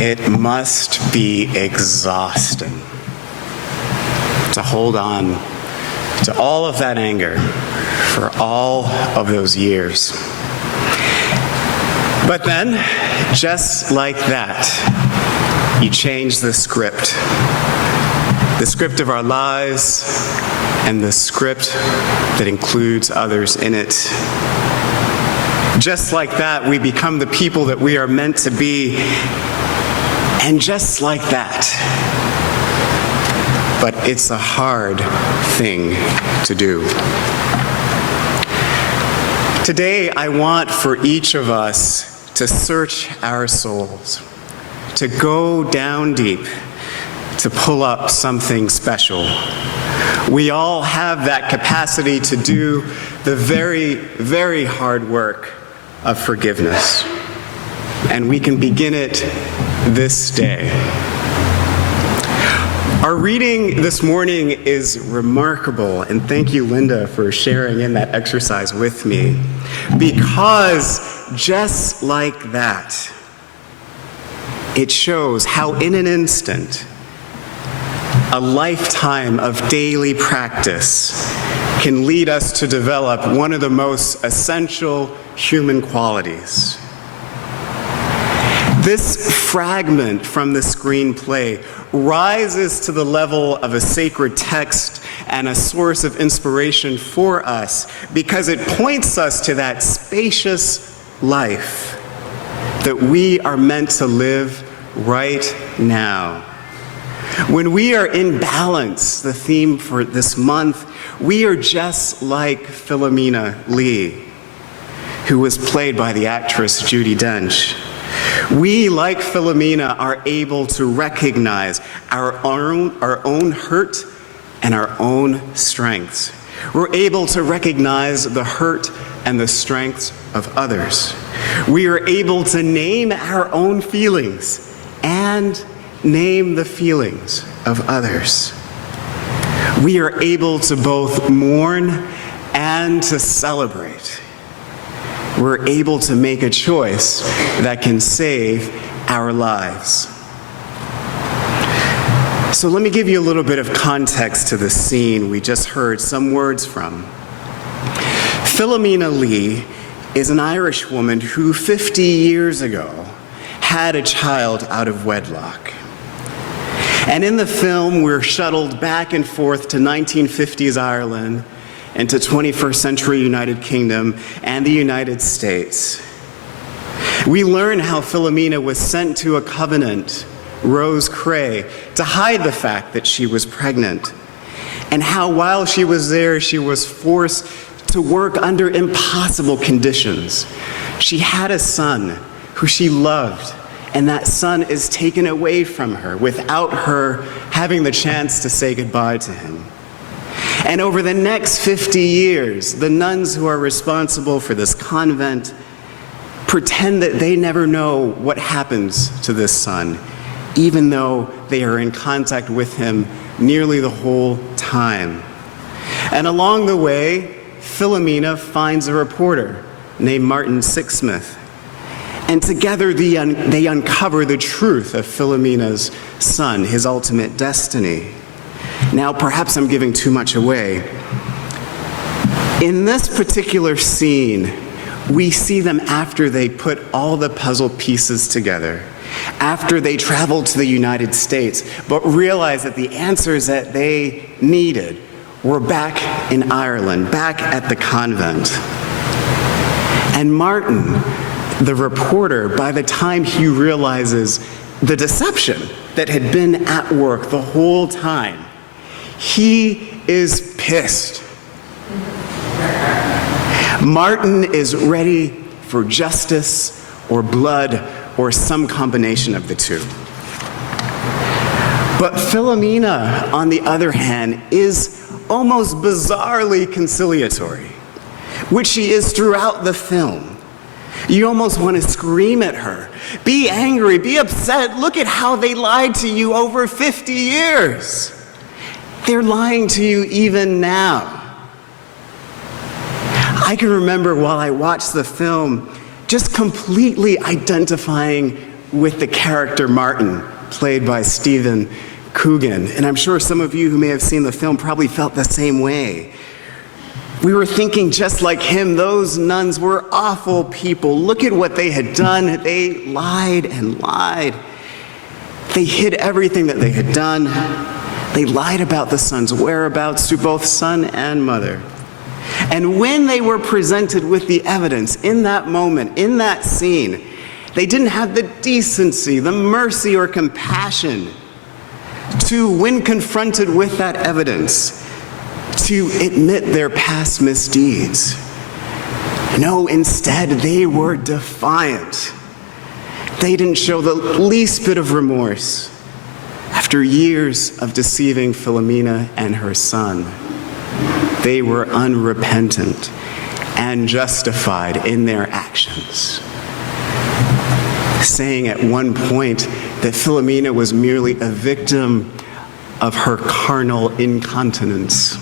It must be exhausting to hold on to all of that anger for all of those years. But then, just like that, you change the script of our lives and the script that includes others in it. Just like that, we become the people that we are meant to be. And just like that, but it's a hard thing to do. Today, I want for each of us to search our souls, to go down deep, to pull up something special. We all have that capacity to do the very, very hard work of forgiveness. And we can begin it this day. Our reading this morning is remarkable, and thank you, Linda, for sharing in that exercise with me, because just like that, it shows how in an instant, a lifetime of daily practice can lead us to develop one of the most essential human qualities. This fragment from the screenplay rises to the level of a sacred text and a source of inspiration for us because it points us to that spacious life that we are meant to live right now. When we are in balance, the theme for this month, we are just like Philomena Lee, who was played by the actress Judi Dench. We, like Philomena, are able to recognize our own hurt and our own strengths. We're able to recognize the hurt and the strengths of others. We are able to name our own feelings and name the feelings of others. We are able to both mourn and to celebrate. We're able to make a choice that can save our lives. So let me give you a little bit of context to the scene we just heard some words from. Philomena Lee is an Irish woman who 50 years ago had a child out of wedlock. And in the film, we're shuttled back and forth to 1950s Ireland and to 21st century United Kingdom and the United States. We learn how Philomena was sent to a convent, Rose Cray, to hide the fact that she was pregnant, and how while she was there, she was forced to work under impossible conditions. She had a son who she loved, and that son is taken away from her without her having the chance to say goodbye to him. And over the next 50 years, the nuns who are responsible for this convent pretend that they never know what happens to this son, even though they are in contact with him nearly the whole time. And along the way, Philomena finds a reporter named Martin Sixsmith. And together they uncover the truth of Philomena's son, his ultimate destiny. Now, perhaps I'm giving too much away. In this particular scene, we see them after they put all the puzzle pieces together, after they traveled to the United States, but realized that the answers that they needed were back in Ireland, back at the convent. And Martin, the reporter, by the time he realizes the deception that had been at work the whole time, he is pissed. Martin is ready for justice or blood or some combination of the two. But Philomena, on the other hand, is almost bizarrely conciliatory, which she is throughout the film. You almost want to scream at her. Be angry, be upset. Look at how they lied to you over 50 years. They're lying to you even now. I can remember while I watched the film just completely identifying with the character Martin, played by Stephen Coogan. And I'm sure some of you who may have seen the film probably felt the same way. We were thinking just like him, those nuns were awful people. Look at what they had done. They lied and lied. They hid everything that they had done. They lied about the son's whereabouts to both son and mother. And when they were presented with the evidence in that moment, in that scene, they didn't have the decency, the mercy, or compassion to, when confronted with that evidence, to admit their past misdeeds. No, instead, they were defiant. They didn't show the least bit of remorse after years of deceiving Philomena and her son. They were unrepentant and justified in their actions, saying at one point that Philomena was merely a victim of her carnal incontinence.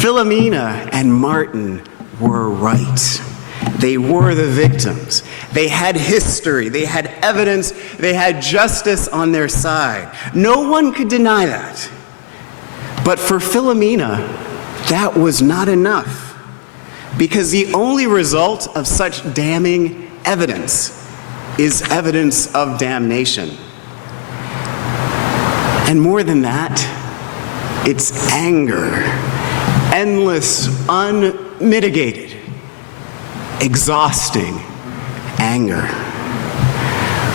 Philomena and Martin were right. They were the victims. They had history, they had evidence, they had justice on their side. No one could deny that. But for Philomena, that was not enough, because the only result of such damning evidence is evidence of damnation. And more than that, it's anger, endless, unmitigated, exhausting anger.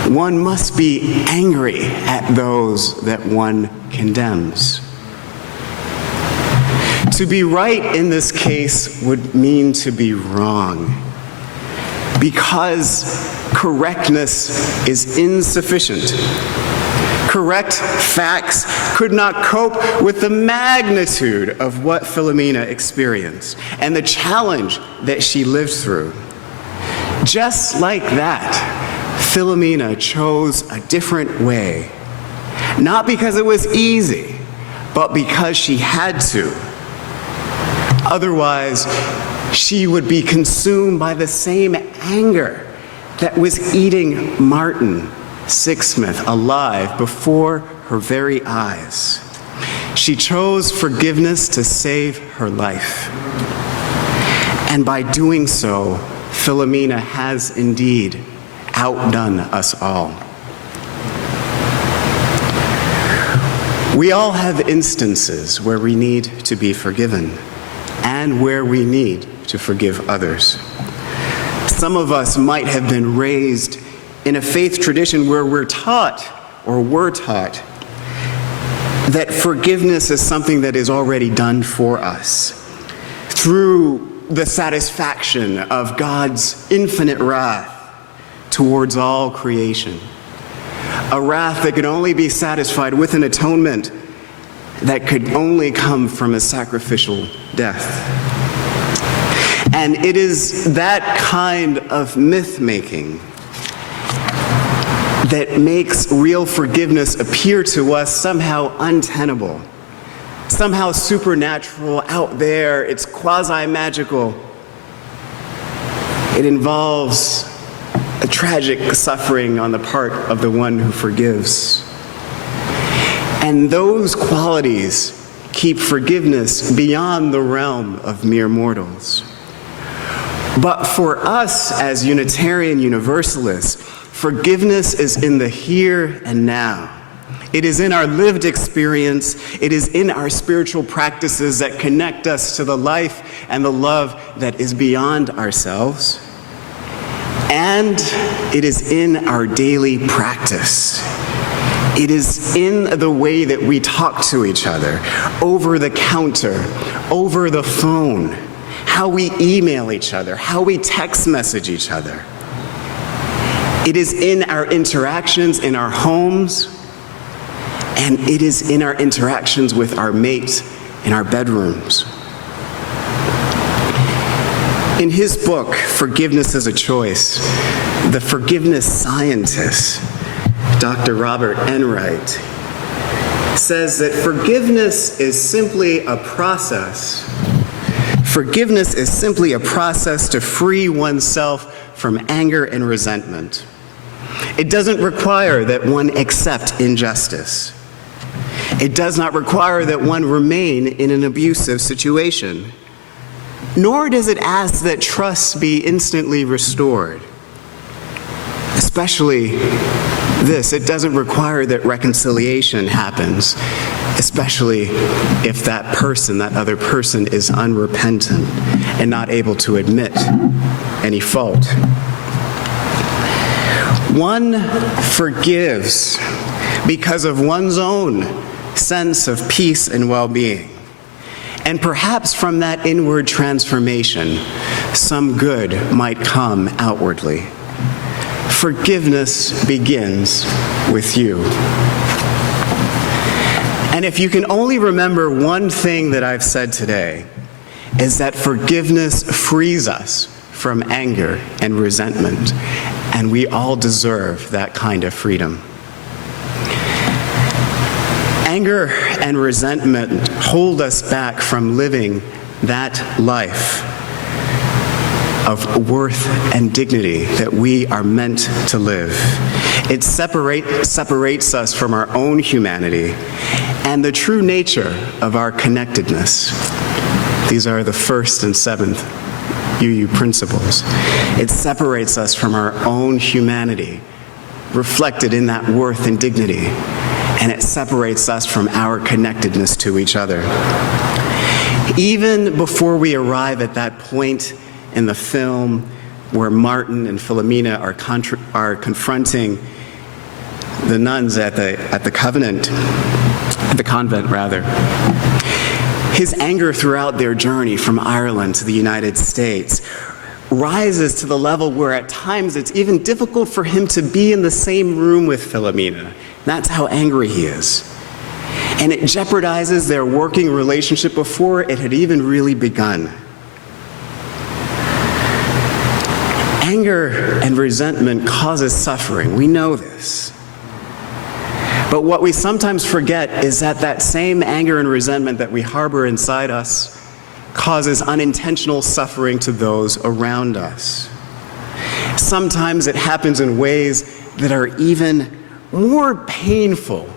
One must be angry at those that one condemns. To be right in this case would mean to be wrong, because correctness is insufficient. Correct facts could not cope with the magnitude of what Philomena experienced and the challenge that she lived through. Just like that, Philomena chose a different way, not because it was easy, but because she had to. Otherwise, she would be consumed by the same anger that was eating Martin Sixsmith alive before her very eyes. She chose forgiveness to save her life. And by doing so, Philomena has indeed outdone us all. We all have instances where we need to be forgiven and where we need to forgive others. Some of us might have been raised in a faith tradition where we're taught that forgiveness is something that is already done for us through the satisfaction of God's infinite wrath towards all creation. A wrath that could only be satisfied with an atonement that could only come from a sacrificial death. And it is that kind of myth-making that makes real forgiveness appear to us somehow untenable, somehow supernatural, out there. It's quasi-magical. It involves a tragic suffering on the part of the one who forgives. And those qualities keep forgiveness beyond the realm of mere mortals. But for us as Unitarian Universalists, forgiveness is in the here and now. It is in our lived experience. It is in our spiritual practices that connect us to the life and the love that is beyond ourselves. And it is in our daily practice. It is in the way that we talk to each other, over the counter, over the phone, how we email each other, how we text message each other. It is in our interactions in our homes, and it is in our interactions with our mates in our bedrooms. In his book, Forgiveness is a Choice, the forgiveness scientist, Dr. Robert Enright, says that forgiveness is simply a process Forgiveness is simply a process to free oneself from anger and resentment. It doesn't require that one accept injustice. It does not require that one remain in an abusive situation. Nor does it ask that trust be instantly restored. Especially this, it doesn't require that reconciliation happens, especially if that other person is unrepentant and not able to admit any fault. One forgives because of one's own sense of peace and well-being. And perhaps from that inward transformation, some good might come outwardly. Forgiveness begins with you. And if you can only remember one thing that I've said today, is that forgiveness frees us from anger and resentment, and we all deserve that kind of freedom. Anger and resentment hold us back from living that life of worth and dignity that we are meant to live. It separates us from our own humanity and the true nature of our connectedness. These are the first and seventh UU principles. It separates us from our own humanity, reflected in that worth and dignity, and it separates us from our connectedness to each other. Even before we arrive at that point in the film where Martin and Philomena are confronting the nuns at the convent, his anger throughout their journey from Ireland to the United States rises to the level where at times it's even difficult for him to be in the same room with Philomena. That's how angry he is. And it jeopardizes their working relationship before it had even really begun. Anger and resentment causes suffering. We know this. But what we sometimes forget is that that same anger and resentment that we harbor inside us causes unintentional suffering to those around us. Sometimes it happens in ways that are even more painful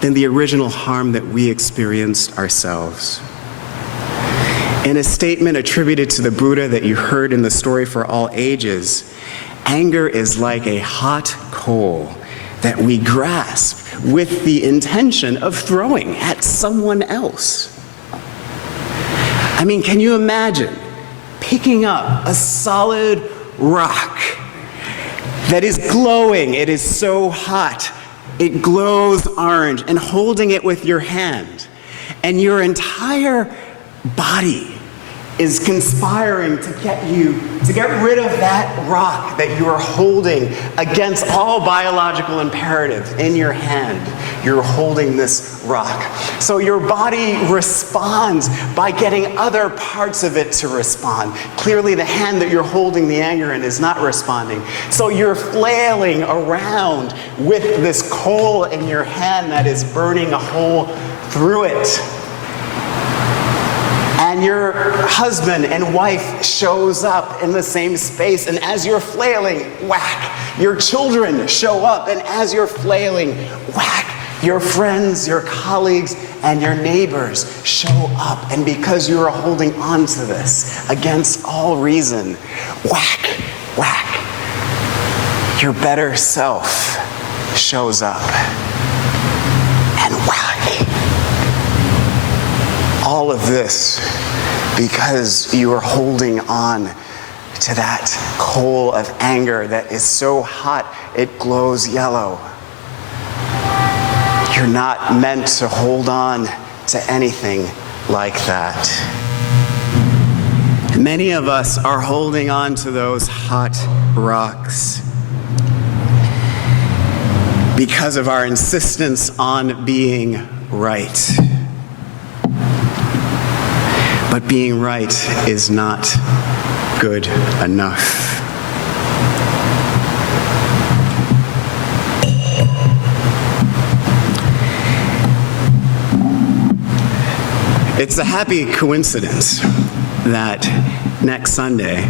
than the original harm that we experienced ourselves. In a statement attributed to the Buddha that you heard in the story for all ages, anger is like a hot coal that we grasp with the intention of throwing at someone else. I mean, can you imagine picking up a solid rock that is glowing, it is so hot, it glows orange, and holding it with your hand, and your entire body is conspiring to get rid of that rock that you are holding against all biological imperatives in your hand. You're holding this rock. So your body responds by getting other parts of it to respond. Clearly the hand that you're holding the anger in is not responding. So you're flailing around with this coal in your hand that is burning a hole through it. And your husband and wife shows up in the same space, and as you're flailing, whack, your children show up, and as you're flailing, whack, your friends, your colleagues, and your neighbors show up. And because you are holding on to this against all reason, whack, whack, your better self shows up, and whack. All of this because you are holding on to that coal of anger that is so hot it glows yellow. You're not meant to hold on to anything like that. Many of us are holding on to those hot rocks because of our insistence on being right. But being right is not good enough. It's a happy coincidence that next Sunday,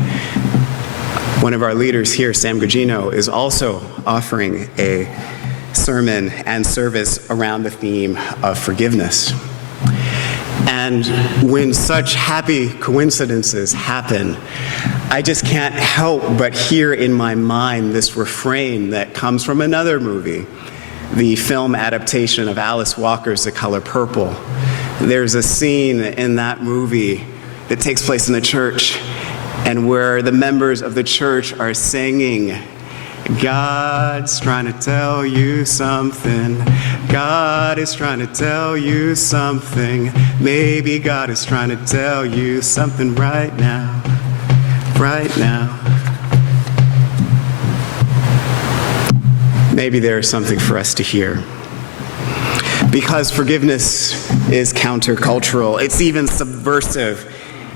one of our leaders here, Sam Gugino, is also offering a sermon and service around the theme of forgiveness. And when such happy coincidences happen, I just can't help but hear in my mind this refrain that comes from another movie, the film adaptation of Alice Walker's The Color Purple. There's a scene in that movie that takes place in a church, and where the members of the church are singing, "God's trying to tell you something. God is trying to tell you something. Maybe God is trying to tell you something right now, right now." Maybe there is something for us to hear. Because forgiveness is countercultural, it's even subversive.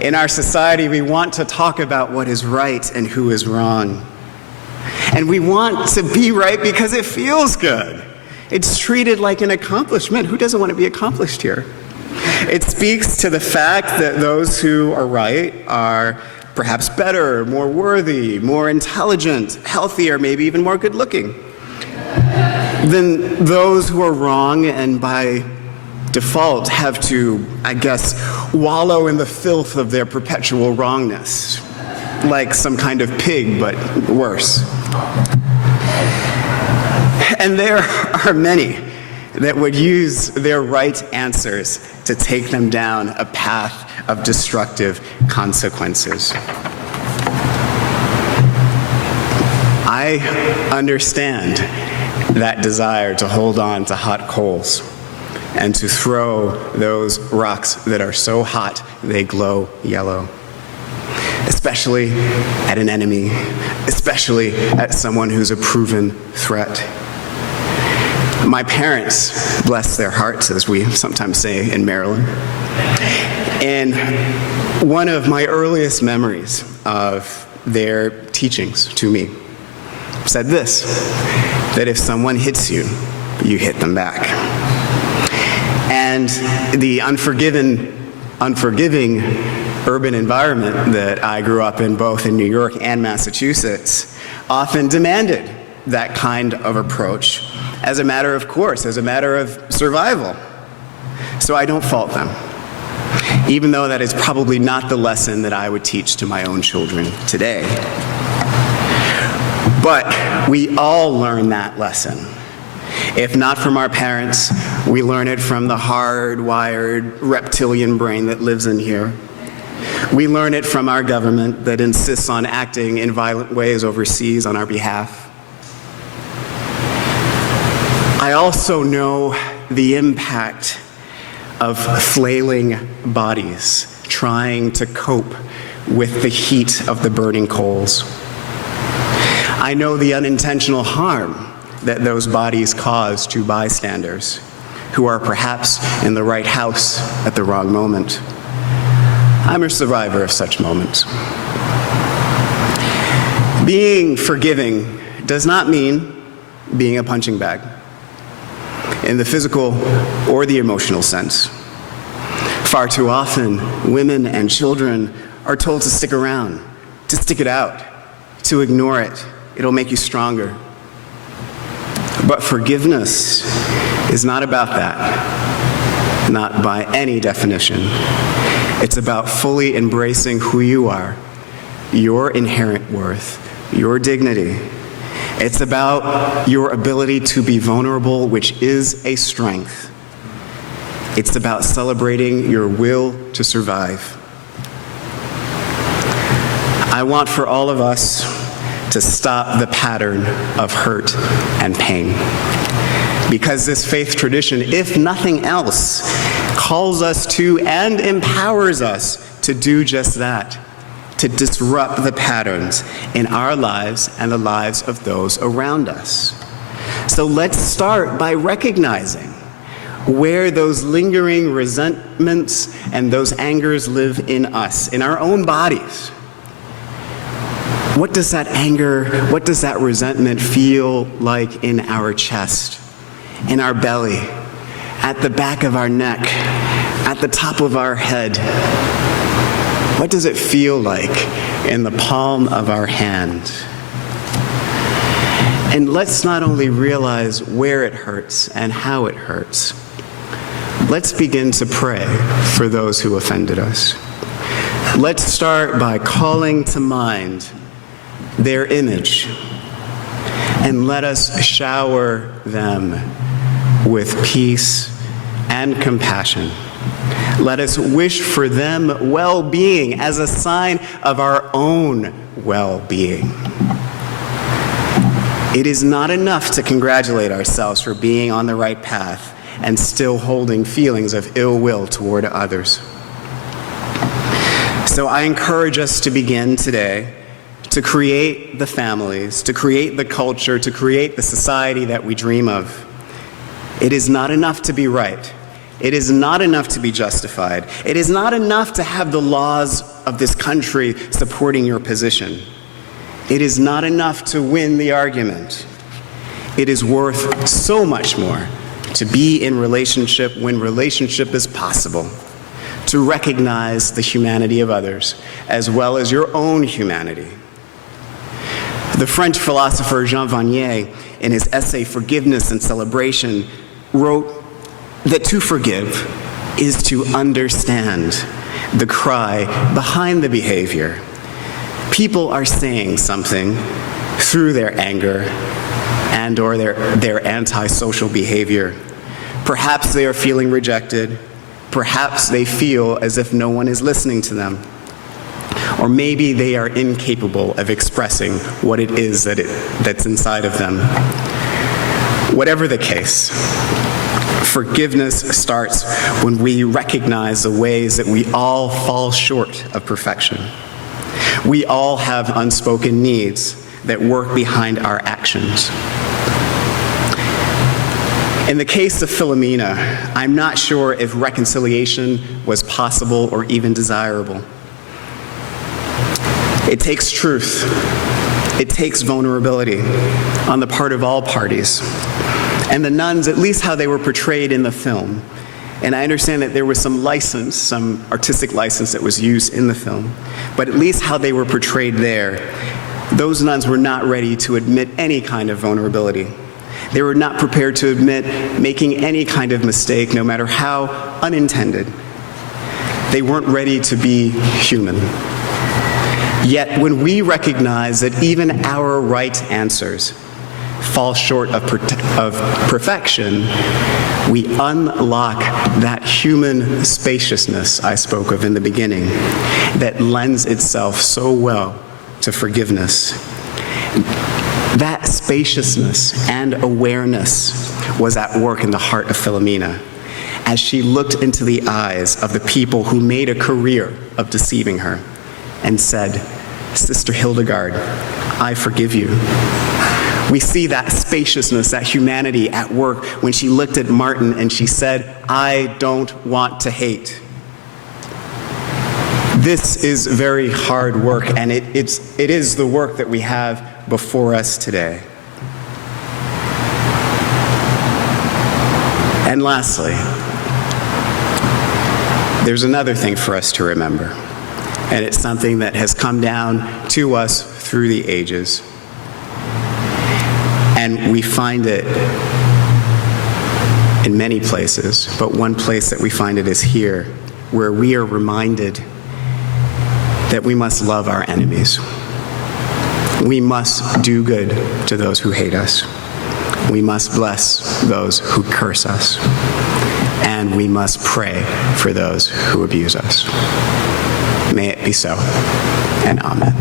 In our society, we want to talk about what is right and who is wrong. And we want to be right because it feels good. It's treated like an accomplishment. Who doesn't want to be accomplished here? It speaks to the fact that those who are right are perhaps better, more worthy, more intelligent, healthier, maybe even more good-looking than those who are wrong, and by default have to, I guess, wallow in the filth of their perpetual wrongness, like some kind of pig, but worse. And there are many that would use their right answers to take them down a path of destructive consequences. I understand that desire to hold on to hot coals and to throw those rocks that are so hot they glow yellow, especially at an enemy, especially at someone who's a proven threat. My parents, bless their hearts, as we sometimes say in Maryland, and one of my earliest memories of their teachings to me said this, that if someone hits you, you hit them back. And the unforgiving urban environment that I grew up in, both in New York and Massachusetts, often demanded that kind of approach as a matter of course, as a matter of survival. So I don't fault them, even though that is probably not the lesson that I would teach to my own children today. But we all learn that lesson. If not from our parents, we learn it from the hardwired reptilian brain that lives in here. We learn it from our government that insists on acting in violent ways overseas on our behalf. I also know the impact of flailing bodies trying to cope with the heat of the burning coals. I know the unintentional harm that those bodies cause to bystanders who are perhaps in the right house at the wrong moment. I'm a survivor of such moments. Being forgiving does not mean being a punching bag, in the physical or the emotional sense. Far too often, women and children are told to stick around, to stick it out, to ignore it. It'll make you stronger. But forgiveness is not about that, not by any definition. It's about fully embracing who you are, your inherent worth, your dignity. It's about your ability to be vulnerable, which is a strength. It's about celebrating your will to survive. I want for all of us to stop the pattern of hurt and pain. Because this faith tradition, if nothing else, calls us to and empowers us to do just that, to disrupt the patterns in our lives and the lives of those around us. So let's start by recognizing where those lingering resentments and those angers live in us, in our own bodies. What does that anger, what does that resentment feel like in our chest, in our belly, at the back of our neck, at the top of our head? What does it feel like in the palm of our hand? And let's not only realize where it hurts and how it hurts, let's begin to pray for those who offended us. Let's start by calling to mind their image, and let us shower them with peace and compassion. Let us wish for them well-being as a sign of our own well-being. It is not enough to congratulate ourselves for being on the right path and still holding feelings of ill will toward others. So I encourage us to begin today to create the families, to create the culture, to create the society that we dream of. It is not enough to be right. It is not enough to be justified. It is not enough to have the laws of this country supporting your position. It is not enough to win the argument. It is worth so much more to be in relationship when relationship is possible, to recognize the humanity of others as well as your own humanity. The French philosopher Jean Vanier, in his essay Forgiveness and Celebration, wrote that to forgive is to understand the cry behind the behavior. People are saying something through their anger and or their antisocial behavior. Perhaps they are feeling rejected. Perhaps they feel as if no one is listening to them. Or maybe they are incapable of expressing what it is that's inside of them. Whatever the case, forgiveness starts when we recognize the ways that we all fall short of perfection. We all have unspoken needs that work behind our actions. In the case of Philomena, I'm not sure if reconciliation was possible or even desirable. It takes truth. It takes vulnerability on the part of all parties. And the nuns, at least how they were portrayed in the film, and I understand that there was some license, some artistic license that was used in the film, but at least how they were portrayed there, those nuns were not ready to admit any kind of vulnerability. They were not prepared to admit making any kind of mistake, no matter how unintended. They weren't ready to be human. Yet when we recognize that even our right answers fall short of perfection, we unlock that human spaciousness I spoke of in the beginning that lends itself so well to forgiveness. That spaciousness and awareness was at work in the heart of Philomena as she looked into the eyes of the people who made a career of deceiving her and said, "Sister Hildegard, I forgive you." We see that spaciousness, that humanity at work when she looked at Martin and she said, "I don't want to hate." This is very hard work, and it is the work that we have before us today. And lastly, there's another thing for us to remember, and it's something that has come down to us through the ages. And we find it in many places, but one place that we find it is here, where we are reminded that we must love our enemies. We must do good to those who hate us. We must bless those who curse us. And we must pray for those who abuse us. May it be so, and amen.